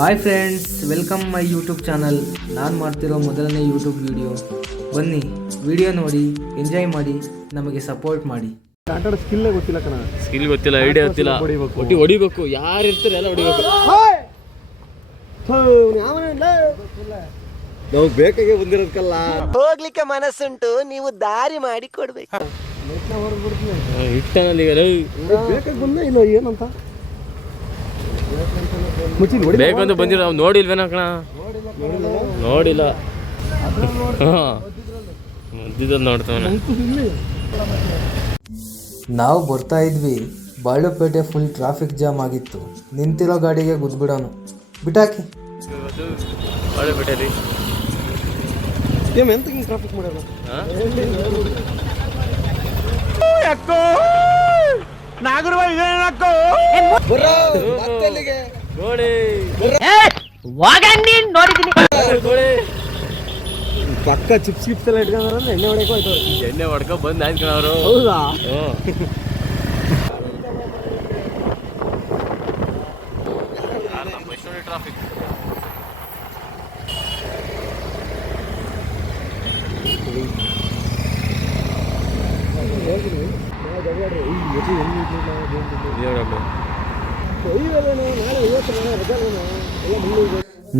Hi friends, welcome my YouTube channel. ನಾನು ಮಾಡ್ತಿರೋ ಮೊದಲನೇ ಯೂಟ್ಯೂಬ್ ವಿಡಿಯೋ. ಬನ್ನಿ, ವಿಡಿಯೋ ನೋಡಿ, ಎಂಜಾಯ್ ಮಾಡಿ, ನಮಗೆ ಸಪೋರ್ಟ್ ಮಾಡಿ. ಸ್ಕಿಲ್ ಗೊತ್ತಿಲ್ಲ ಕಣ, ಸ್ಕಿಲ್ ಗೊತ್ತಿಲ್ಲ, ಐಡಿಯಾ ಗೊತ್ತಿಲ್ಲ. ಒಟ್ಟಿ ಹೊಡಿಬೇಕು, ಯಾರು ಇರ್ತಾರೆ ಎಲ್ಲ ಹೊಡಿಬೇಕು. ನಾವು ಬೇಕಾಗೆ ಬಂದಿರೋದಕ್ಕಲ್ಲ, ಹೋಗ್ಲಿಕ್ಕೆ ಮನಸ್ಸುಂಟು, ನೀವು ದಾರಿ ಮಾಡಿ ಕೊಡ್ಬೇಕು. ಇಟ್ಟನಲ್ಲಿ ಬೇಕಾಗಿ ಬಂದ ಇಲ್ಲ ಏನಂತ ಬೇಕಂತ ಬಂದಿರೋ ನಾವು ನೋಡಿಲ್ವೇನ ಕಣ, ನೋಡಿಲ್ಲ. ನೋಡ್ತಾವನ. ನಾವು ಬರ್ತಾ ಇದ್ವಿ, ಬಾಳುಪೇಟೆ ಫುಲ್ ಟ್ರಾಫಿಕ್ ಜಾಮ್ ಆಗಿತ್ತು. ನಿಂತಿರೋ ಗಾಡಿಗೆ ಗುದ್ಬಿಡೋನು, ಬಿಟಾಕಿ. ಬಾಳುಪೇಟೆಯಲ್ಲಿ ಎಂತ ಟ್ರಾಫಿಕ್ ಮಾಡೋದು? ಪಕ್ಕ ಚಿಪ್ಸ್ ಎಲ್ಲ ಇಟ್ಕೊಂಡ್ರೆ ಎಣ್ಣೆ ಹೊಡಕ ಹೋಯ್ತು. ಎಣ್ಣೆ ಹೊಡ್ಕೊ ಬಂದ್ ಆಯ್ತು ಕಣ ಅವರು. ಹೌದಾ? ಟ್ರಾಫಿಕ್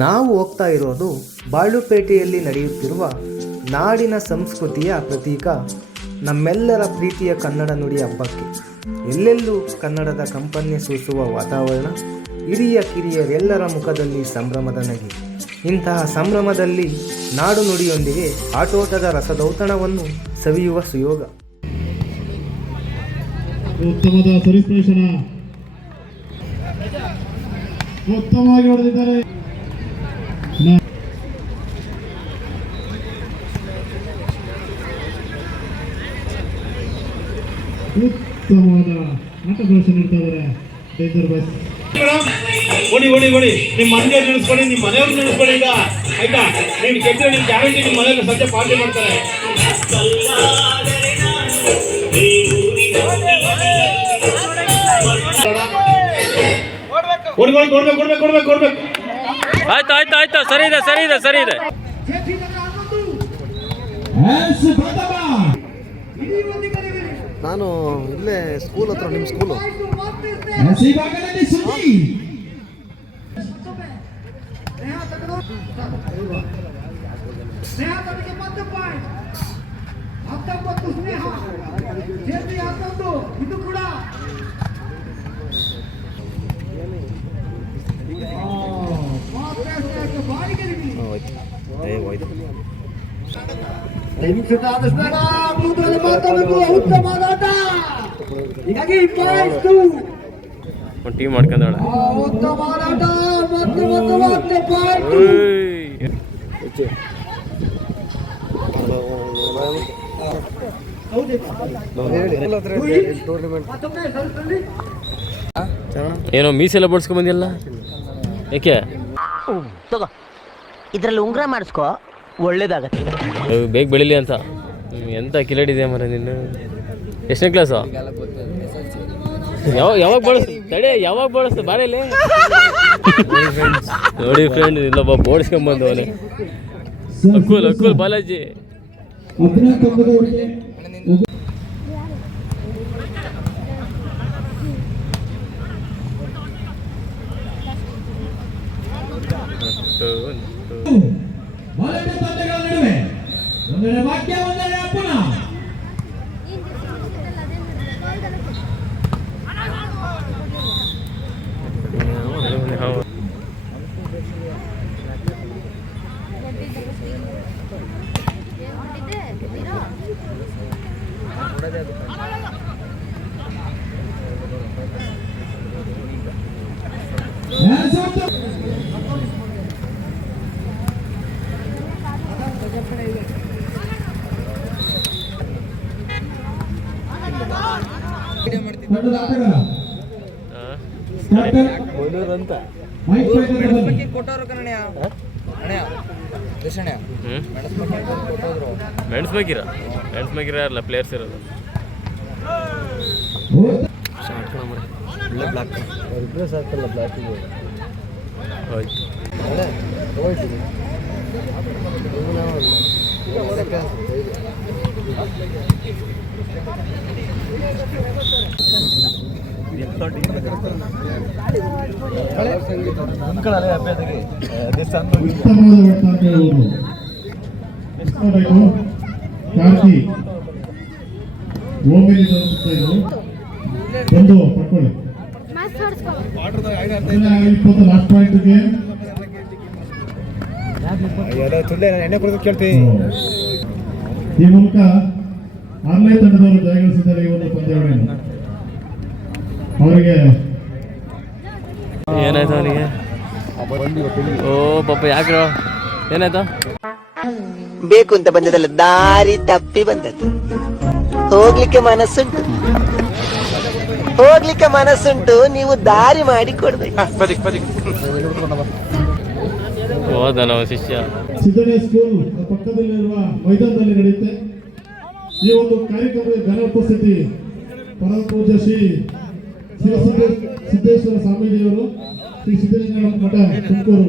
ನಾವು ಹೋಗ್ತಾ ಇರೋದು ಬಾಳುಪೇಟೆಯಲ್ಲಿ ನಡೆಯುತ್ತಿರುವ ನಾಡಿನ ಸಂಸ್ಕೃತಿಯ ಪ್ರತೀಕ, ನಮ್ಮೆಲ್ಲರ ಪ್ರೀತಿಯ ಕನ್ನಡ ನುಡಿ ಹಬ್ಬಕ್ಕೆ. ಎಲ್ಲೆಲ್ಲೂ ಕನ್ನಡದ ಕಂಪನ್ಯ ಸೂಸುವ ವಾತಾವರಣ, ಹಿರಿಯ ಕಿರಿಯರೆಲ್ಲರ ಮುಖದಲ್ಲಿ ಸಂಭ್ರಮದ ನಗೆ. ಇಂತಹ ಸಂಭ್ರಮದಲ್ಲಿ ನಾಡು ನುಡಿಯೊಂದಿಗೆ ಆಟೋಟದ ರಸದೌತಣವನ್ನು ಸವಿಯುವ ಸುಯೋಗ. ಉತ್ತಮದ ಸರಿಸ್ಪೇಷಣ ಉತ್ತಮವಾಗಿ ಹೊಡೆದಿದ್ದಾರೆ. ಉತ್ತಮವಾದ ಆಟ ಪ್ರದರ್ಶನ ನೀಡ್ತಾ ಇದ್ದಾರೆ ಡೇಂಜರ್ ಬಸ್. ಓಡಿ ಓಡಿ ಓಡಿ, ನಿಮ್ಮ ಮನೆ ನಿಲ್ಲಿಸ್ಕೊಳ್ಳಿ, ನಿಮ್ಮ ಮನೆಯವ್ರು ನಿಲ್ಲಿಸ್ಕೊಳ್ಳಿ. ಈಗ ಆಯ್ತಾ, ನೀವು ಗೆದ್ದರೆ ನಿಮ್ಮ ಗ್ಯಾರಂಟಿ ನಿಮ್ಮ ಮನೆಯಲ್ಲಿ ಸದ್ಯ ಪಾರ್ಟಿ ಮಾಡ್ತಾರೆ. ಕೊಡ್ಬೇಕು ಕೊಡ್ಬೇಕು ಕೊಡ್ಬೇಕು ಕೊಡ್ಬೇಕು ಕೊಡ್ಬೇಕು. ಆಯ್ತು ಆಯ್ತು ಆಯ್ತು, ಸರಿ ಇದೆ ಸರಿ ಇದೆ ಸರಿ ಇದೆ. ನಾನು ಇಲ್ಲೇ ಸ್ಕೂಲ್ ಹತ್ರ, ನಿಮ್ಮ ಸ್ಕೂಲು ಒಂದು ಟೀಮ್ ಮಾಡ್ಕೊಂಡಾಳ. ಏನೋ ಮೀಸೆಲ್ಲ ಬಡ್ಸ್ಕೊಂಡ್ ಬಂದಿಲ್ಲ, ಯಾಕೆ? ತಗೋ, ಇದ್ರಲ್ಲಿ ಉಂಗ್ರ ಮಾಡಿಸ್ಕೋ, ಒಳ್ಳೇದಾಗತ್ತೆ. ಬೇಗ ಬೆಳಿಲಿ ಅಂತ. ಎಂತ ಕಿಲಾಡಿದೆ ಮರ ನೀನು. ಎಷ್ಟನೇ ಕ್ಲಾಸು? ಯಾವಾಗ ಬಳಸ್ತು ತಡೆ, ಯಾವಾಗ ಬಳಸ್ತು ಬಾರೇಲಿ. ನೋಡಿ ಫ್ರೆಂಡ್, ಇಲ್ಲೊಬ್ಬ ಬೋಡಿಸ್ಕೊಂಬಂದು ಅವನೇ. ಅಕ್ಕೂಲ್ ಅಕ್ಕೂಲ್ ಬಾಲಾಜಿ. ಮೆಣಸ್ಬೇಕಿರ ಅಲ್ಲ ಪ್ಲೇಯರ್ಸ್ ಇರೋದು. ಒಳ್ಳೆ ಬ್ಲಾಕ್ ರಿಪ್ಲೇಸ್ ಆಗ್ತಲ್ಲ ಬ್ಲಾಕಿಗೆ. ಹೋಯ್ತು. ಒಳ್ಳೆ ಹೋಯ್ತಿದೆ ಈಗ ಮಾಡೋಕ್ಕೆ ಇದೆ. ಉತ್ತಮವಾದ ವ್ಯಕ್ತ ಅಂತ ಹೇಳ್ಬೋದು. ಎಷ್ಟಬೇಕು ಕಾರ್ತಿ ಓಮಿಲಿ ಬಂದು ಪಡ್ಕೊಳ್ಳಿ. 20 ಲಾಸ್ಟ್ ಪಾಯಿಂಟ್ಗೆ ಈ ಮೂಲಕ ಆನ್ಲೈನ್ ತಂಡದವರು ಜಯಗಳಿಸಿದ್ದಾರೆ ಈ ಒಂದು ಪಂದ್ಯಾವಳಿಯನ್ನು. ಅವರಿಗೆ ಏನಾಯ್ತು ಅವನಿಗೆ? ಓ ಪಾಪ ಯಾಕ್ರೋ ಏನಾಯ್ತು? ಬೇಕು ಅಂತ ಬಂದದಲ್ಲ, ದಾರಿ ತಪ್ಪಿ ಬಂದದ್ದು. ಹೋಗ್ಲಿಕ್ಕೆ ಮನಸ್ಸುಂಟು, ನೀವು ದಾರಿ ಮಾಡಿ ಕೊಡ್ಬೇಕು. ಹೋದ ನಾವು ಶಿಷ್ಯ. ಸಿದ್ದಣ್ಣ ಸ್ಕೂಲ್ ಪಕ್ಕದಲ್ಲಿರುವ ಮೈದಾನದಲ್ಲಿ ನಡೆಯುತ್ತೆ. ಈ ಒಂದು ಕಾರ್ಯಕ್ರಮದ ಘನ ಉಪಸ್ಥಿತಿ ಪರಮ ಪೂಜ್ಯ ಶ್ರೀ ಸಿದ್ದೇಶ್ವರ ಸ್ವಾಮೀಜಿಯವರು, ಶ್ರೀ ಸಿದ್ದೇಶ್ವರ ಮಠ ತುಮಕೂರು,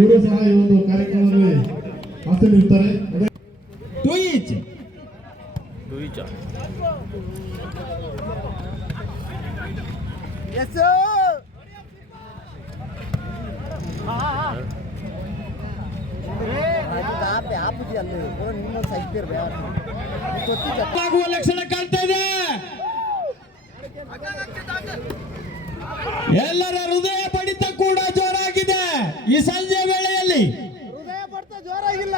ಇವರು ಸಹ ಈ ಒಂದು ಕಾರ್ಯಕ್ರಮದಲ್ಲಿ ಹಾಜರಿರುತ್ತಾರೆ. ಆಗುವ ಲಕ್ಷಣ ಕಾಣ್ತಾ ಇದೆ. ಎಲ್ಲರ ಹೃದಯ ಬಡಿತ ಕೂಡ ಜೋರಾಗಿದೆ ಈ ಸಂಜೆ ವೇಳೆಯಲ್ಲಿ. ಹೃದಯ ಬಡಿತ ಜೋರಾಗಿಲ್ಲ.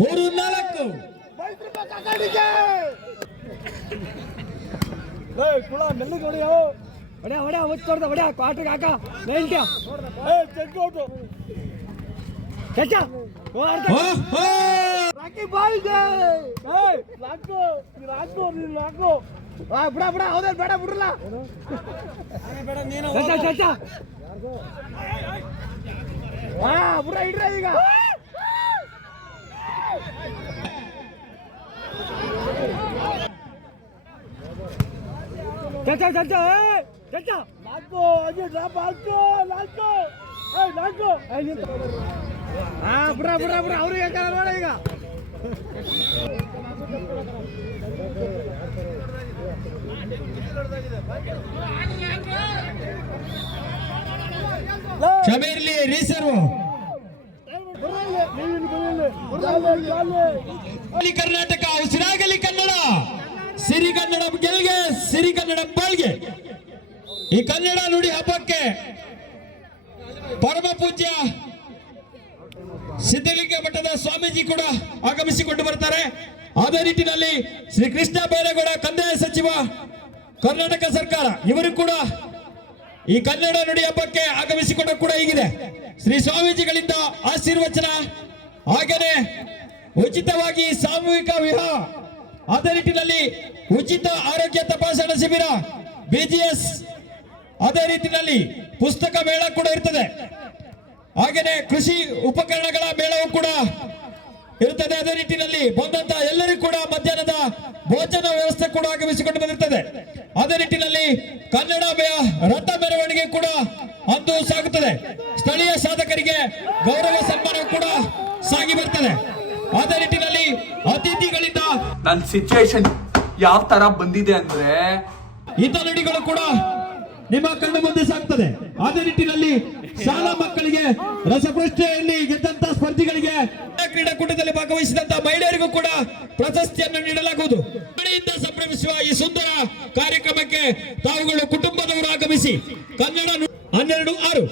ಮೂರು ನಾಲ್ಕು ಈಗ ಅವ್ರಿಗೆ ನೋಡ ಈಗ. ಕ್ಷಮೆ ಇರಲಿ, ರಿಸರ್ವ್ ಕರ್ನಾಟಕ, ಉಸಿರಾಗಲಿ ಕನ್ನಡ, ಸಿರಿಗನ್ನಡ ಗೆಲ್ಗೆ, ಸಿರಿಗನ್ನಡ ಬಾಳ್ಗೆ. ಈ ಕನ್ನಡ ನುಡಿ ಹಬ್ಬಕ್ಕೆ ಪರಮ ಪೂಜ್ಯ ಸಿದ್ಧಲಿಂಗ ಮಠದ ಸ್ವಾಮೀಜಿ ಕೂಡ ಆಗಮಿಸಿಕೊಂಡು ಬರ್ತಾರೆ. ಅದೇ ನಿಟ್ಟಿನಲ್ಲಿ ಶ್ರೀ ಕೃಷ್ಣ ಬೈರೇಗೌಡ, ಕಂದಾಯ ಸಚಿವ, ಕರ್ನಾಟಕ ಸರ್ಕಾರ, ಇವರು ಕೂಡ ಈ ಕನ್ನಡ ನುಡಿ ಹಬ್ಬಕ್ಕೆ ಆಗಮಿಸಿಕೊಂಡು ಕೂಡ ಹೀಗಿದೆ. ಶ್ರೀ ಸ್ವಾಮೀಜಿಗಳಿಂದ ಆಶೀರ್ವಚನ, ಹಾಗೆಯೇ ಉಚಿತವಾಗಿ ಸಾಮೂಹಿಕ ವಿವಾಹ, ಅದೇ ನಿಟ್ಟಿನಲ್ಲಿ ಉಚಿತ ಆರೋಗ್ಯ ತಪಾಸಣಾ ಶಿಬಿರ, BGS, ಅದೇ ರೀತಿಯಲ್ಲಿ ಪುಸ್ತಕ ಮೇಳ ಕೂಡ ಇರ್ತದೆ. ಹಾಗೆಯೇ ಕೃಷಿ ಉಪಕರಣಗಳ ಮೇಳವೂ ಕೂಡ ಇರುತ್ತದೆ. ಅದೇ ನಿಟ್ಟಿನಲ್ಲಿ ಬಂದಂತ ಎಲ್ಲರಿಗೂ ಕೂಡ ಮಧ್ಯಾಹ್ನದ ಭೋಜನ ವ್ಯವಸ್ಥೆ ಕೂಡ ಆಗಮಿಸಿಕೊಂಡು ಬಂದಿರ್ತದೆ. ಅದೇ ನಿಟ್ಟಿನಲ್ಲಿ ಕನ್ನಡ ರಥ ಮೆರವಣಿಗೆ ಕೂಡ ಅಂದು ಸಾಗುತ್ತದೆ. ಸ್ಥಳೀಯ ಸಾಧಕರಿಗೆ ಗೌರವ ಸನ್ಮಾನ ಕೂಡ ಸಾಗಿ ಬರ್ತದೆ. ಅದೇ ನಿಟ್ಟಿನಲ್ಲಿ ಅತಿಥಿಗಳಿಂದ ನನ್ನ ಸಿಚುವೇಶನ್ ಯಾವ ತರ ಬಂದಿದೆ ಅಂದ್ರೆ ಹಿತ ನುಡಿಗಳು ಕೂಡ ನಿಮ್ಮ ಕಣ್ಣು ಮುಂದೆ ಸಾಗ್ತದೆ. ಅದೇ ನಿಟ್ಟಿನಲ್ಲಿ ಶಾಲಾ ಮಕ್ಕಳಿಗೆ ರಸಪ್ರಶ್ನೆಯಲ್ಲಿ ಗೆದ್ದಂತ ಸ್ಪರ್ಧಿಗಳಿಗೆ, ಕ್ರೀಡಾಕೂಟದಲ್ಲಿ ಭಾಗವಹಿಸಿದಂತ ಮಹಿಳೆಯರಿಗೂ ಕೂಡ ಪ್ರಶಸ್ತಿಯನ್ನು ನೀಡಲಾಗುವುದು. ಮನೆಯಿಂದ ಸಂಭ್ರಮಿಸುವ ಈ ಸುಂದರ ಕಾರ್ಯಕ್ರಮಕ್ಕೆ ತಾವುಗಳು ಕುಟುಂಬದವರು ಆಗಮಿಸಿ ಕನ್ನಡ 12-6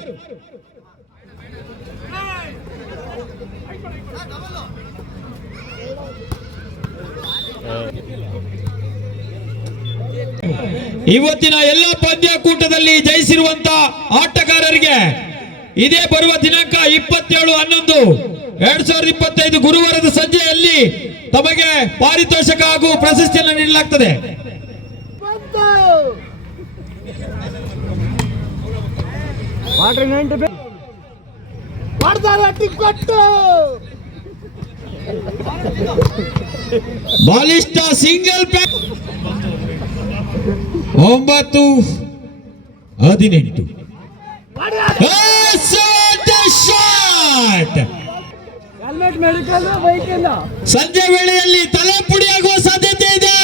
ಇವತ್ತಿನ ಎಲ್ಲ ಪಂದ್ಯಾಕೂಟದಲ್ಲಿ ಜಯಿಸಿರುವಂತ ಆಟಗಾರರಿಗೆ ಇದೇ ಬರುವ ದಿನಾಂಕ 27/11/2025 ಗುರುವಾರದ ಸಂಜೆಯಲ್ಲಿ ತಮಗೆ ಪಾರಿತೋಷಕ ಹಾಗೂ ಪ್ರಶಸ್ತಿಯನ್ನು ನೀಡಲಾಗುತ್ತದೆ. ಬಾಲಿಷ್ಟ ಸಿಂಗಲ್ ಪ್ಯಾಕ್ 9-18 ಶಾಟ್ ಸಂಜೆ ವೇಳೆಯಲ್ಲಿ ತಲೆ ಪುಡಿಯಾಗುವ ಸಾಧ್ಯತೆ ಇದೆ.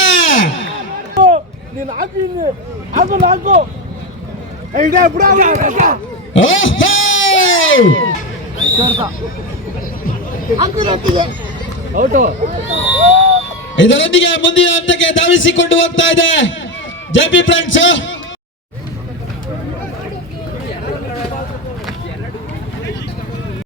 ಇದರೊಂದಿಗೆ ಮುಂದಿನ ಹಂತಕ್ಕೆ ಧಾವಿಸಿಕೊಂಡು ಹೋಗ್ತಾ ಇದೆ ಜೆಪಿ ಫ್ರೆಂಡ್ಸ್.